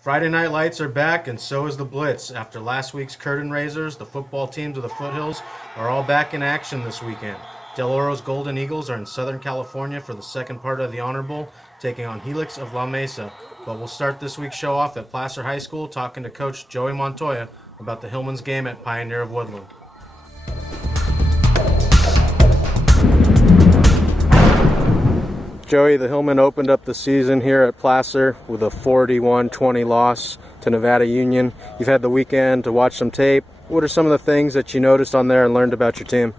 Friday Night Lights are back, and so is the Blitz. After last week's curtain raisers, the football teams of the Foothills are all back in action this weekend. Del Oro's Golden Eagles are in Southern California for the second part of the Honor Bowl, taking on Helix of La Mesa. But we'll start this week's show off at Placer High School, talking to Coach Joey Montoya about the Hillman's game at Pioneer of Woodland. Joey, the Hillman opened up the season here at Placer with a 41-20 loss to Nevada Union. You've had the weekend to watch some tape. What are some of the things that you noticed on there and learned about your team?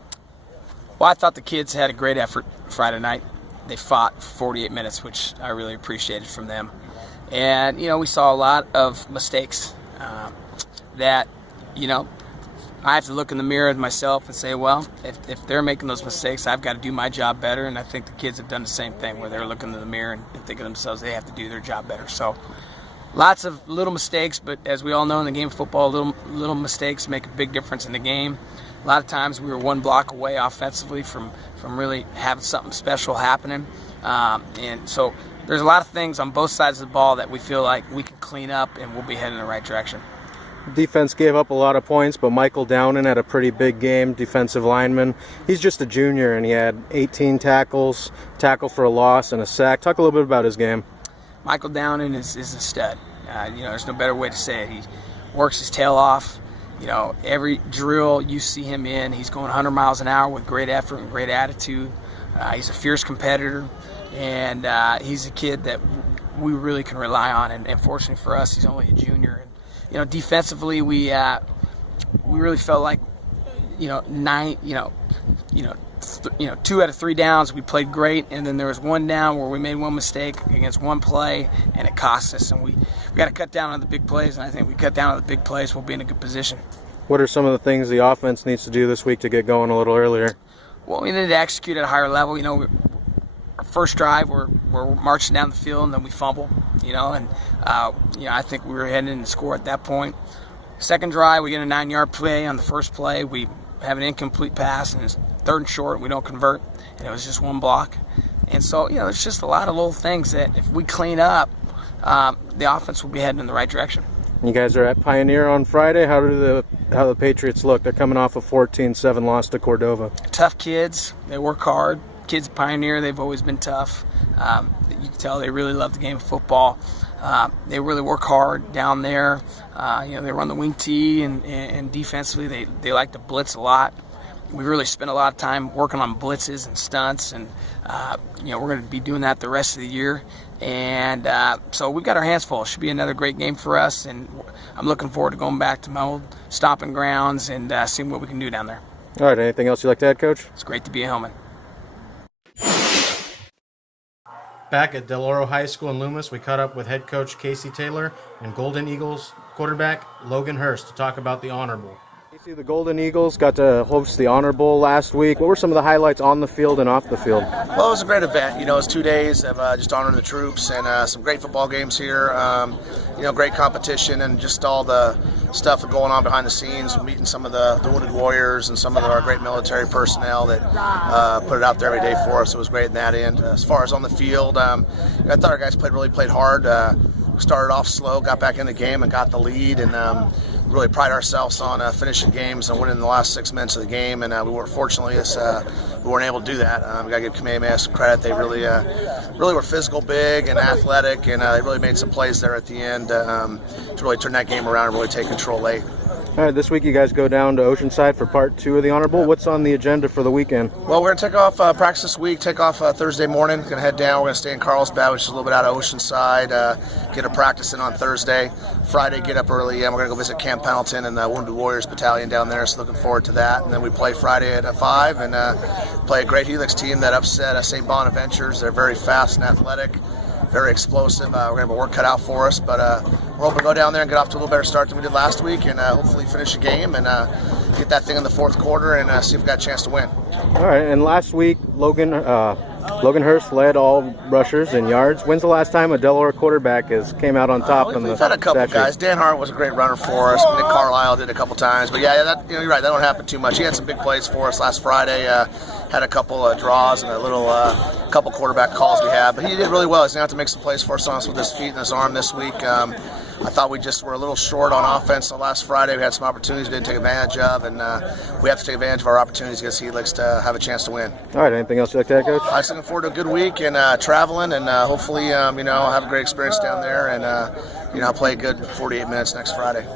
Well, I thought the kids had a great effort Friday night. They fought 48 minutes, which I really appreciated from them. And, we saw a lot of mistakes that, I have to look in the mirror at myself and say, well, if they're making those mistakes, I've got to do my job better. And I think the kids have done the same thing, where they're looking in the mirror and thinking to themselves they have to do their job better. So lots of little mistakes, but as we all know in the game of football, little mistakes make a big difference in the game. A lot of times we were one block away offensively from really having something special happening. And so there's a lot of things on both sides of the ball that we feel like we can clean up and we'll be heading in the right direction. Defense gave up a lot of points, but Michael Downen had a pretty big game, defensive lineman. He's just a junior, and he had 18 tackles, tackle for a loss, and a sack. Talk a little bit about his game. Michael Downen is a stud. There's no better way to say it. He works his tail off. Every drill you see him in, he's going 100 miles an hour with great effort and great attitude. He's a fierce competitor, and he's a kid that we really can rely on. And fortunately for us, he's only a junior. Defensively, we really felt like, 2 out of 3 downs we played great, and then there was one down where we made one mistake against one play, and it cost us. And we got to cut down on the big plays, and I think we cut down on the big plays, we'll be in a good position. What are some of the things the offense needs to do this week to get going a little earlier? Well, we need to execute at a higher level. Our first drive, we're marching down the field, and then we fumble. I think we were heading in to score at that point. Second drive, we get a 9-yard play on the first play. We have an incomplete pass, and it's third and short. We don't convert, and it was just one block. And so, it's just a lot of little things that if we clean up, the offense will be heading in the right direction. You guys are at Pioneer on Friday. How do the Patriots look? They're coming off a 14-7 loss to Cordova. Tough kids. They work hard. Kids at Pioneer, they've always been tough. You can tell they really love the game of football. They really work hard down there. They run the wing tee, and defensively they like to blitz a lot. We really spent a lot of time working on blitzes and stunts, and we're going to be doing that the rest of the year. And so we've got our hands full. It should be another great game for us, and I'm looking forward to going back to my old stomping grounds and seeing what we can do down there. All right, anything else you'd like to add, Coach? It's great to be a Hillman. Back at Del Oro High School in Loomis, we caught up with head coach Casey Taylor and Golden Eagles quarterback Logan Hurst to talk about the Honor Bowl. Casey, the Golden Eagles got to host the Honor Bowl last week. What were some of the highlights on the field and off the field? Well, it was a great event. It was 2 days of just honoring the troops and some great football games here. Great competition and just all the stuff going on behind the scenes, meeting some of the wounded warriors and some of our great military personnel that put it out there every day for us. It was great in that end. As far as on the field, I thought our guys played hard. We started off slow, got back in the game and got the lead, and really pride ourselves on finishing games and winning the last 6 minutes of the game, and we weren't we weren't able to do that. We got to give Kamehameha some credit. They really were physical, big, and athletic, and they really made some plays there at the end to really turn that game around and really take control late. All right, this week you guys go down to Oceanside for part 2 of the Honor Bowl. What's on the agenda for the weekend? Well, we're going to take off practice this week, take off Thursday morning. Going to head down. We're going to stay in Carlsbad, which is a little bit out of Oceanside, get a practice in on Thursday. Friday, get up early, and we're going to go visit Camp Pendleton and the Wounded Warriors Battalion down there, so looking forward to that. And then we play Friday at 5 and play a great Helix team that upset St. Bonaventures. They're very fast and athletic, very explosive. We're going to have a work cut out for us, but we're hoping to go down there and get off to a little better start than we did last week, and hopefully finish a game and get that thing in the fourth quarter and see if we got a chance to win. All right, and last week Logan Hurst led all rushers in yards. When's the last time a Del Oro quarterback came out on top? We've had a couple guys. Dan Hart was a great runner for us. Nick Carlisle did a couple times, but you're right. That don't happen too much. He had some big plays for us last Friday. Had a couple draws and a little couple quarterback calls we had, but he did really well. He's going to have to make some plays for us with his feet and his arm this week. I thought we just were a little short on offense. So last Friday we had some opportunities we didn't take advantage of, and we have to take advantage of our opportunities against Helix to have a chance to win. All right, anything else you'd like to add, Coach? I'm just looking forward to a good week and traveling, and hopefully, have a great experience down there, and play a good 48 minutes next Friday.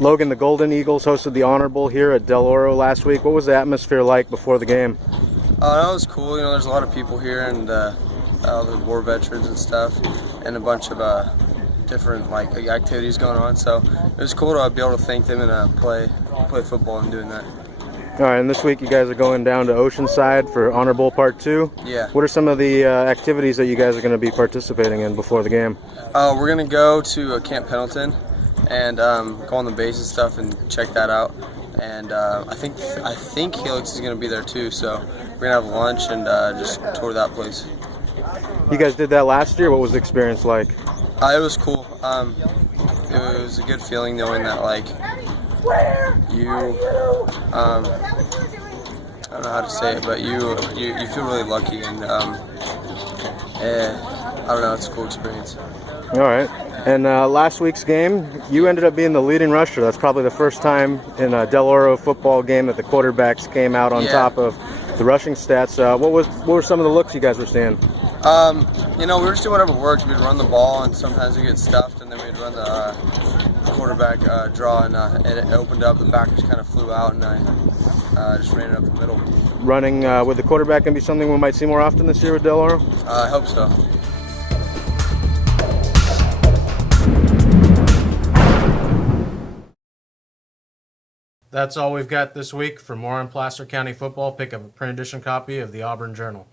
Logan, the Golden Eagles hosted the Honor Bowl here at Del Oro last week. What was the atmosphere like before the game? That was cool. There's a lot of people here, and all the war veterans and stuff, and a bunch of different activities going on. So it was cool to be able to thank them and play football and doing that. All right, and this week you guys are going down to Oceanside for Honor Bowl Part 2. Yeah. What are some of the activities that you guys are going to be participating in before the game? We're going to go to Camp Pendleton and go on the base and stuff and check that out. And I think Helix is going to be there too, so we're going to have lunch and just tour that place. You guys did that last year. What was the experience like? It was cool. It was a good feeling knowing that you I don't know how to say it, but you feel really lucky, and I don't know, it's a cool experience. All right. And last week's game, you ended up being the leading rusher. That's probably the first time in a Del Oro football game that the quarterbacks came out on top of the rushing stats. What were some of the looks you guys were seeing? We were just doing whatever worked. We'd run the ball, and sometimes we'd get stuffed, and then we'd run the quarterback draw, and it opened up. The backers kind of flew out, and I just ran it up the middle. Running with the quarterback can be something we might see more often this year with Del Oro? I hope so. That's all we've got this week. For more on Placer County football, pick up a print edition copy of the Auburn Journal.